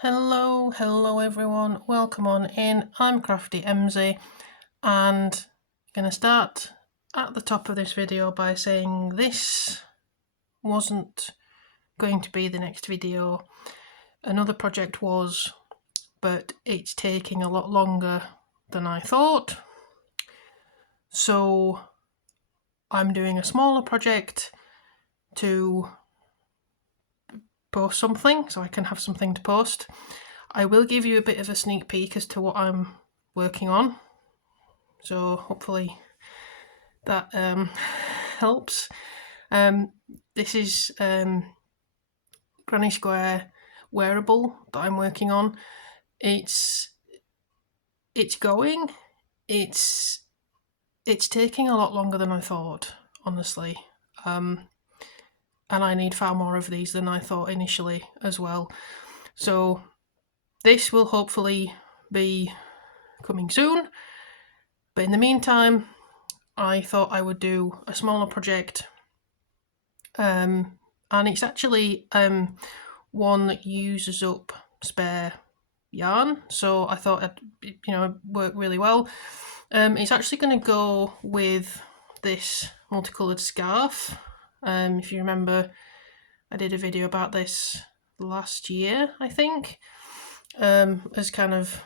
Hello everyone, welcome on in. I'm Crafty MZ and I'm going to start at the top of this video by saying this wasn't going to be the next video. Another project was, but it's taking a lot longer than I thought. So I'm doing a smaller project to post something so I can have something to post. I will give you a bit of a sneak peek as to what I'm working on, so hopefully that helps. This is Granny Square wearable that I'm working on. It's going. It's taking a lot longer than I thought, honestly. And I need far more of these than I thought initially as well. So this will hopefully be coming soon. But in the meantime, I thought I would do a smaller project. And it's actually one that uses up spare yarn. So I thought it'd work really well. It's actually going to go with this multicoloured scarf. If you remember, I did a video about this last year, I think, as kind of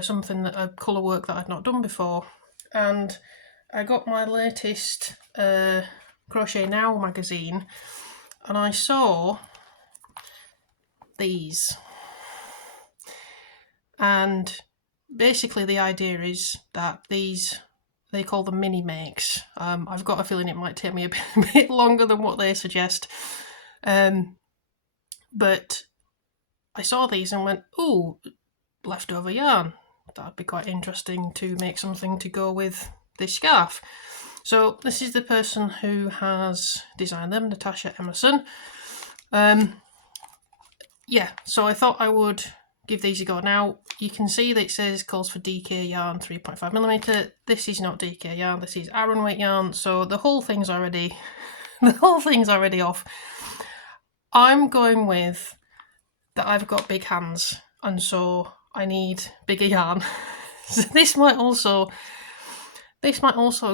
something that a colour work that I'd not done before. And I got my latest Crochet Now magazine and I saw these. And basically the idea is that these, they call them mini makes. I've got a feeling it might take me a bit longer than what they suggest. But I saw these and went, ooh, leftover yarn. That'd be quite interesting to make something to go with this scarf. So this is the person who has designed them, Natasha Emerson. Yeah, so I thought I would give these a go. Now you can see that it says calls for DK yarn 3.5mm. This is not DK yarn, this is Aran weight yarn, so the whole thing's already off. I'm going with that I've got big hands and so I need bigger yarn. So this might also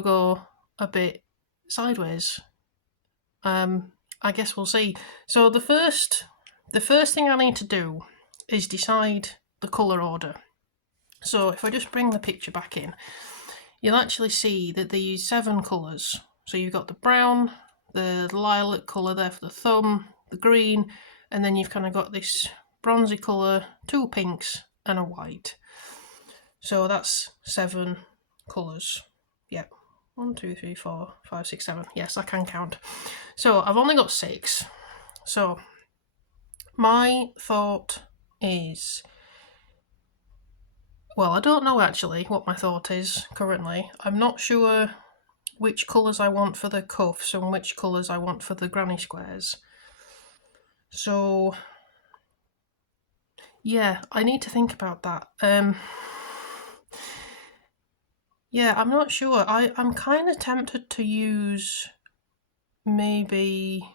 go a bit sideways. I guess we'll see. So the first thing I need to do is decide the colour order. So if I just bring the picture back in, you'll actually see that they use 7 colours. So you've got the brown, the lilac colour there for the thumb, the green, and then you've kind of got this bronzy colour, 2 pinks and a white. So that's 7 colours. Yep. 1, 2, 3, 4, 5, 6, 7. Yes, I can count. So I've only got 6. So my thought is, well, I don't know actually what my thought is currently. I'm not sure which colours I want for the cuffs and which colours I want for the granny squares. So yeah, I need to think about that. Yeah, I'm not sure. I'm kind of tempted to use maybe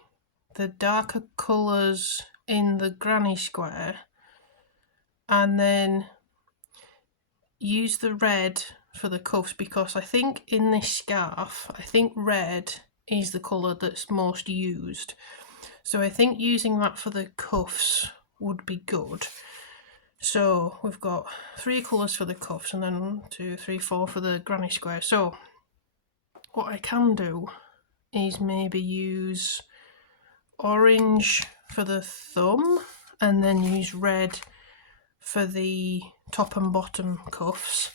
the darker colours in the granny square and then use the red for the cuffs, because I think in this scarf, I think red is the colour that's most used. So I think using that for the cuffs would be good. So we've got 3 colours for the cuffs and then 1, 2, 3, 4 for the granny square. So what I can do is maybe use orange for the thumb and then use red for the top and bottom cuffs,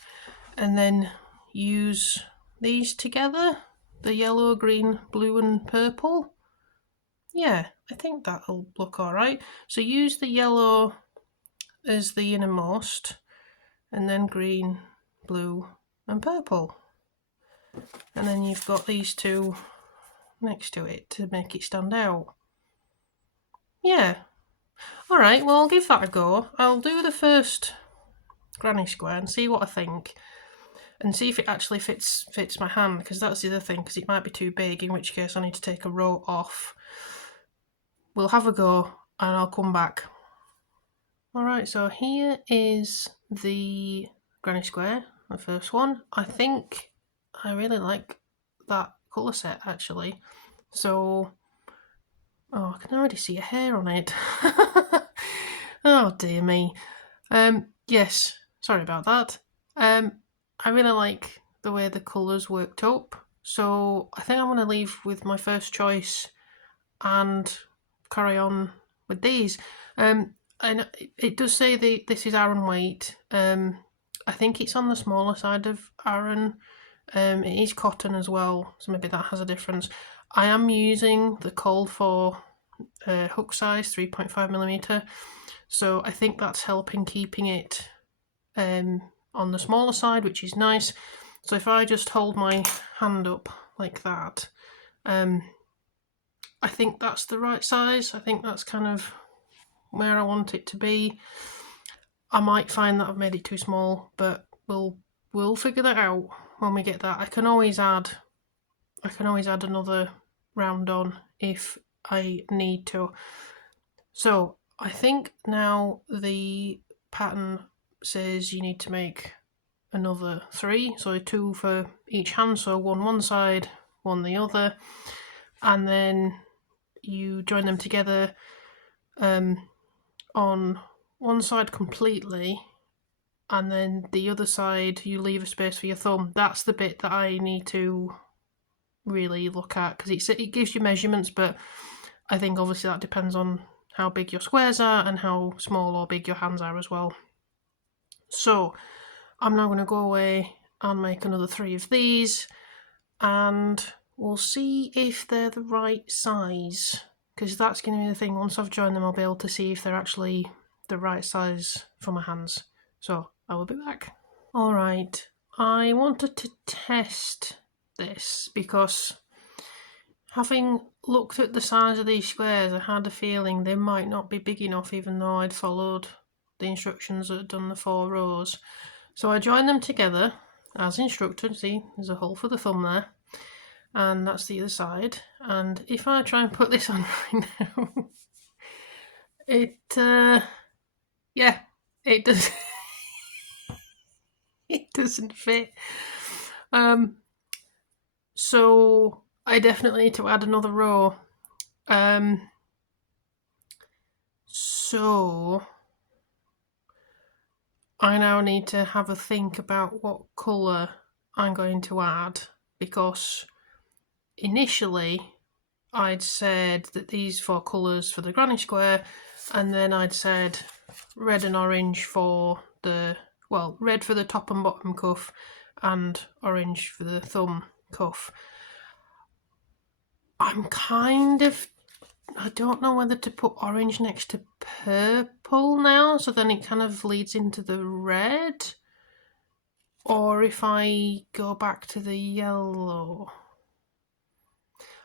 and then use these together, the yellow, green, blue and purple. Yeah, I think that'll look alright. So use the yellow as the innermost and then green, blue and purple, and then you've got these 2 next to it to make it stand out. Yeah, alright, well I'll give that a go. I'll do the first granny square and see what I think and see if it actually fits my hand, because that's the other thing, because it might be too big, in which case I need to take a row off. We'll have a go and I'll come back Alright, so here is the granny square, the first one. I think I really like that colour set actually. So, oh, I can already see a hair on it. Oh dear me. Yes, sorry about that. I really like the way the colours worked up. So I think I'm going to leave with my first choice and carry on with these. And it does say this is Aran weight. I think it's on the smaller side of Aran. It is cotton as well, so maybe that has a difference. I am using the called for hook size, 3.5mm, so I think that's helping keeping it on the smaller side, which is nice. So if I just hold my hand up like that, I think that's the right size. I think that's kind of where I want it to be. I might find that I've made it too small, but we'll figure that out when we get that. I can always add another round on if I need to. So I think now the pattern says you need to make another 3, so 2 for each hand, so one side, one the other, and then you join them together on one side completely, and then the other side you leave a space for your thumb. That's the bit that I need to really look at, because it gives you measurements, but I think obviously that depends on how big your squares are and how small or big your hands are as well. So I'm now going to go away and make another 3 of these, and we'll see if they're the right size, because that's going to be the thing. Once I've joined them, I'll be able to see if they're actually the right size for my hands. So I will be back. Alright, I wanted to test this because having looked at the size of these squares, I had a feeling they might not be big enough, even though I'd followed the instructions that had done the 4 rows. So I joined them together as instructed. See, there's a hole for the thumb there, and that's the other side. And if I try and put this on right now, it does. It doesn't fit. So I definitely need to add another row. So I now need to have a think about what colour I'm going to add, because initially I'd said that these 4 colours for the granny square, and then I'd said red and orange for the, well, red for the top and bottom cuff and orange for the thumb cuff. I'm kind of, I don't know whether to put orange next to purple now, so then it kind of leads into the red, or if I go back to the yellow.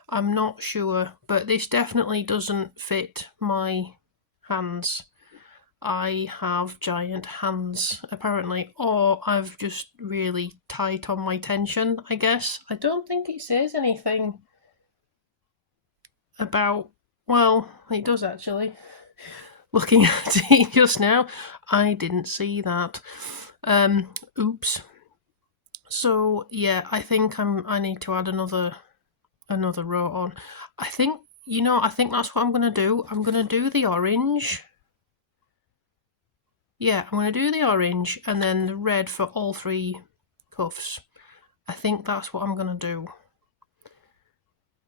I'm not sure, but this definitely doesn't fit my hands. I have giant hands, apparently, or I've just really tight on my tension, I guess. I don't think it says anything about, well, it does actually. Looking at it just now, I didn't see that. Oops. So yeah, I think I need to add another row on. I think that's what I'm gonna do. I'm gonna do the orange. Yeah, I'm gonna do the orange and then the red for all 3 cuffs. I think that's what I'm gonna do.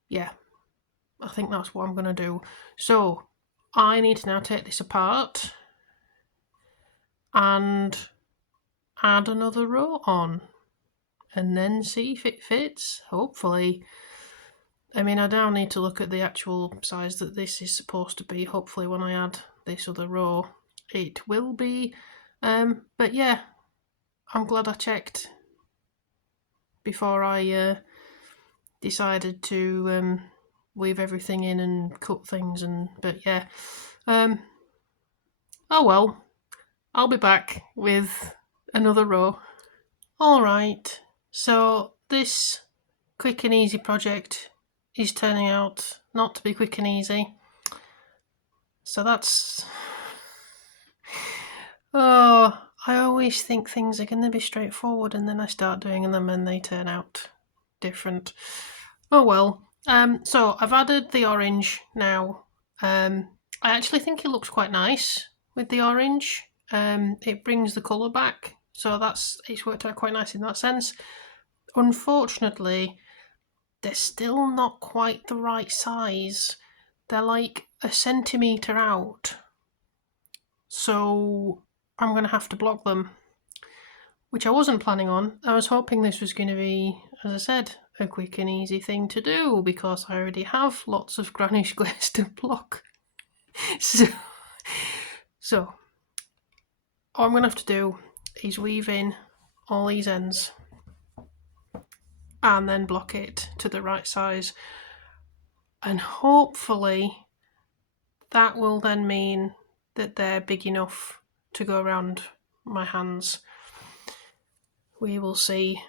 Yeah, I think that's what I'm gonna do. So I need to now take this apart and add another row on, and then see if it fits, hopefully. I mean, I now need to look at the actual size that this is supposed to be. Hopefully when I add this other row, it will be. But yeah, I'm glad I checked before I decided to weave everything in and cut things. But yeah, oh well, I'll be back with another row. Alright, so this quick and easy project is turning out not to be quick and easy. So that's always think things are going to be straightforward, and then I start doing them and they turn out different. Oh well. So I've added the orange now. I actually think it looks quite nice with the orange. It brings the colour back, so it's worked out quite nice in that sense. Unfortunately, they're still not quite the right size. They're like 1 centimetre out. So I'm going to have to block them, which I wasn't planning on. I was hoping this was going to be, as I said, a quick and easy thing to do because I already have lots of granny squares to block. So all I'm going to have to do is weave in all these ends and then block it to the right size. And hopefully that will then mean that they're big enough to go around my hands. We will see,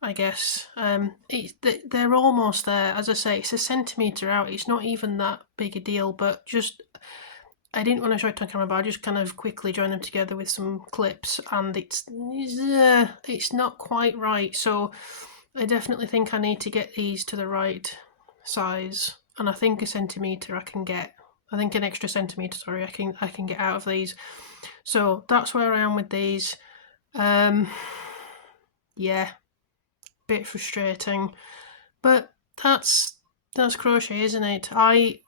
I guess. They're almost there. As I say, it's 1 centimetre out. It's not even that big a deal, but just, I didn't want to show it on camera, but I just kind of quickly joined them together with some clips, and it's not quite right. So I definitely think I need to get these to the right size, and I think 1 centimetre I can get. I think an extra centimetre, sorry, I can get out of these. So that's where I am with these. Yeah, bit frustrating, but that's crochet, isn't it? I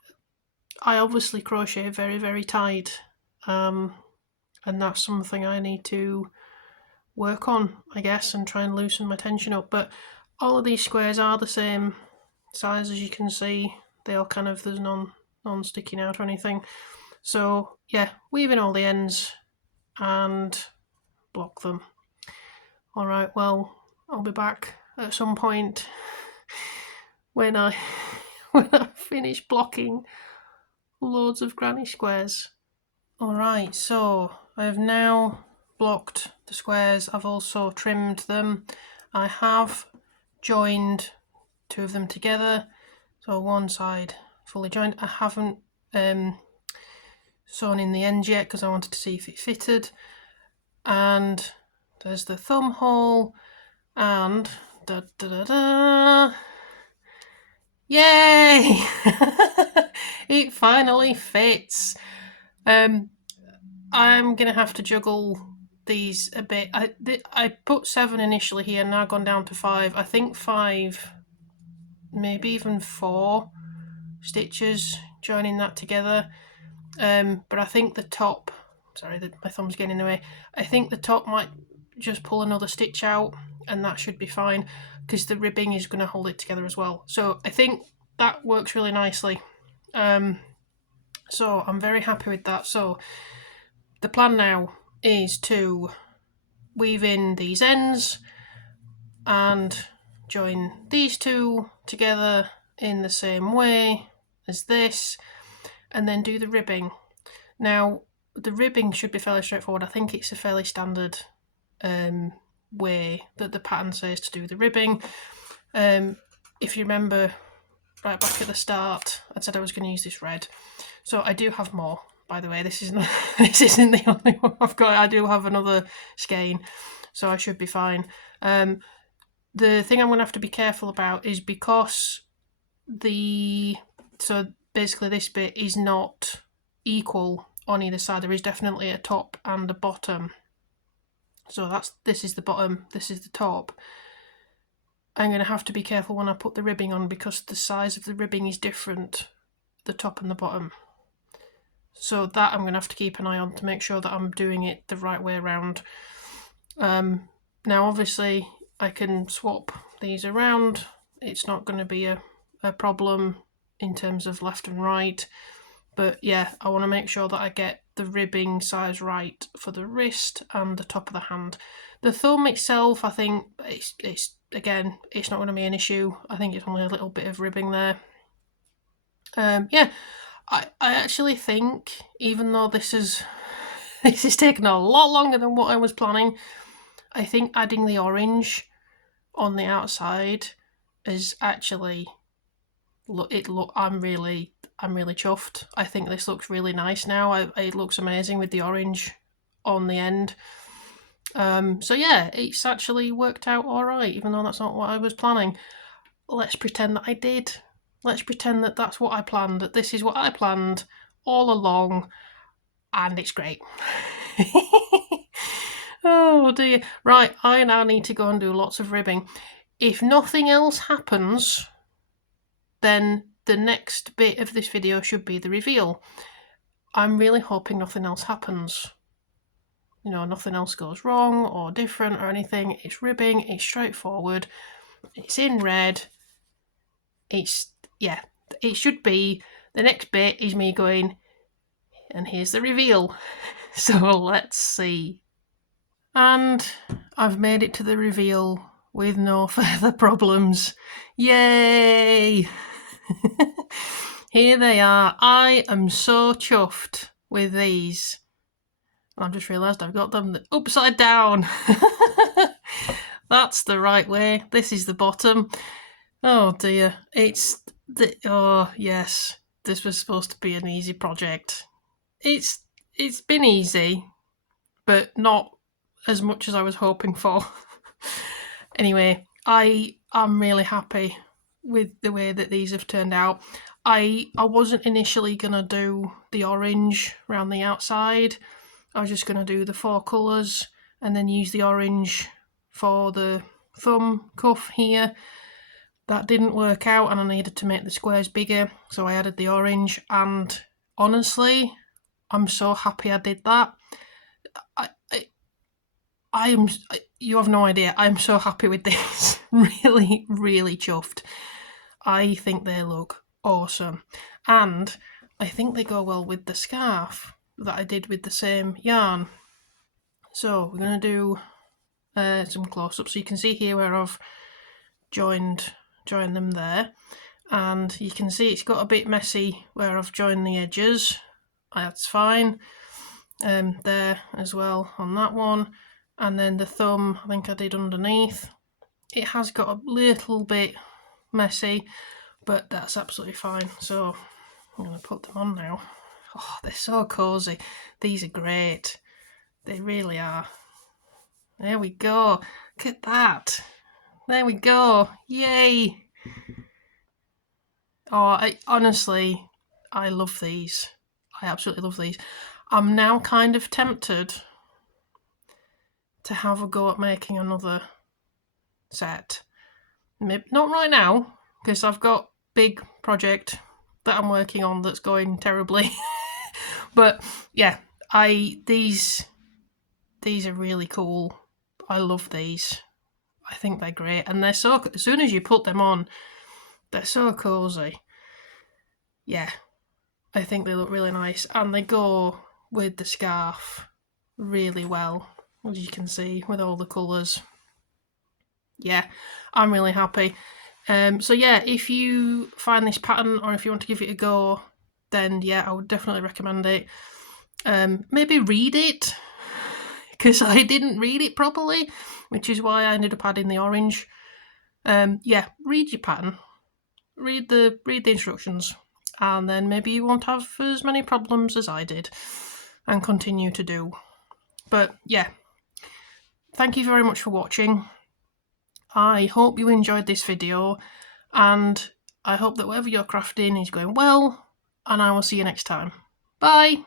obviously crochet very, very tight, and that's something I need to work on, I guess, and try and loosen my tension up. But all of these squares are the same size, as you can see. They all kind of, there's none sticking out or anything. So yeah, weave in all the ends and block them. All right, well, I'll be back at some point when I finish blocking loads of granny squares. All right, so I've now blocked the squares. I've also trimmed them. I have joined 2 of them together, so one side fully joined. I haven't sewn in the ends yet because I wanted to see if it fitted. And there's the thumb hole, and yay! It finally fits. I'm gonna have to juggle these a bit. I put 7 initially here, now gone down to 5. I think 5, maybe even 4 stitches joining that together. But I think the top, sorry, my thumb's getting in the way. I think the top might just pull another stitch out, and that should be fine because the ribbing is going to hold it together as well. So I think that works really nicely. So I'm very happy with that. So the plan now is to weave in these ends and join these 2 together in the same way as this, and then do the ribbing. Now the ribbing should be fairly straightforward. I think it's a fairly standard way that the pattern says to do the ribbing. If you remember right back at the start, I said I was going to use this red. So I do have more, by the way. This isn't the only one I've got. I do have another skein, so I should be fine. The thing I'm going to have to be careful about is because so basically this bit is not equal on either side. There is definitely a top and a bottom. So this is the bottom, this is the top. I'm going to have to be careful when I put the ribbing on because the size of the ribbing is different, the top and the bottom. So that I'm going to have to keep an eye on to make sure that I'm doing it the right way around. Now obviously I can swap these around. It's not going to be a problem in terms of left and right. But yeah, I want to make sure that I get the ribbing size right for the wrist and the top of the hand. The thumb itself, I think it's again, it's not going to be an issue. I think it's only a little bit of ribbing there. Yeah, I actually think, even though this is taken a lot longer than what I was planning, I think adding the orange on the outside is actually I'm really chuffed. I think this looks really nice now. It looks amazing with the orange on the end. So yeah, it's actually worked out alright, even though that's not what I was planning. Let's pretend that I did. Let's pretend that that's what I planned, that this is what I planned all along, and it's great. Oh dear. Right, I now need to go and do lots of ribbing. If nothing else happens, then the next bit of this video should be the reveal. I'm really hoping nothing else happens. You know, nothing else goes wrong or different or anything. It's ribbing, it's straightforward, it's in red. Yeah, it should be. The next bit is me going, and here's the reveal. So let's see. And I've made it to the reveal with no further problems. Yay! Here they are. I am so chuffed with these. I've just realised I've got them upside down. That's the right way. This is the bottom. Oh dear. Oh yes. This was supposed to be an easy project. It's been easy, but not as much as I was hoping for. Anyway, I'm really happy with the way that these have turned out. I wasn't initially going to do the orange around the outside. I was just going to do the 4 colours and then use the orange for the thumb cuff here. That didn't work out and I needed to make the squares bigger, so I added the orange, and honestly, I'm so happy I did that. You have no idea, I'm so happy with this. Really, really chuffed. I think they look awesome, and I think they go well with the scarf that I did with the same yarn. So we're going to do some close-ups. So you can see here where I've joined them there, and you can see it's got a bit messy where I've joined the edges. That's fine. There as well on that one, and then the thumb I think I did underneath. It has got a little bit messy, but that's absolutely fine. So I'm going to put them on now. Oh, they're so cozy. These are great. They really are. There we go. Look at that. There we go. Yay. Oh, honestly, I love these. I absolutely love these. I'm now kind of tempted to have a go at making another set. Maybe not right now, because I've got a big project that I'm working on that's going terribly. But yeah, these are really cool. I love these. I think they're great, and they're so, as soon as you put them on, they're so cozy. Yeah, I think they look really nice, and they go with the scarf really well, as you can see, with all the colours. Yeah, I'm really happy. So yeah, if you find this pattern, or if you want to give it a go, then yeah, I would definitely recommend it. Maybe read it, because I didn't read it properly, which is why I ended up adding the orange. Yeah, read your pattern, read the instructions, and then maybe you won't have as many problems as I did and continue to do. But yeah, thank you very much for watching. I hope you enjoyed this video, and I hope that whatever you're crafting is going well, and I will see you next time. Bye!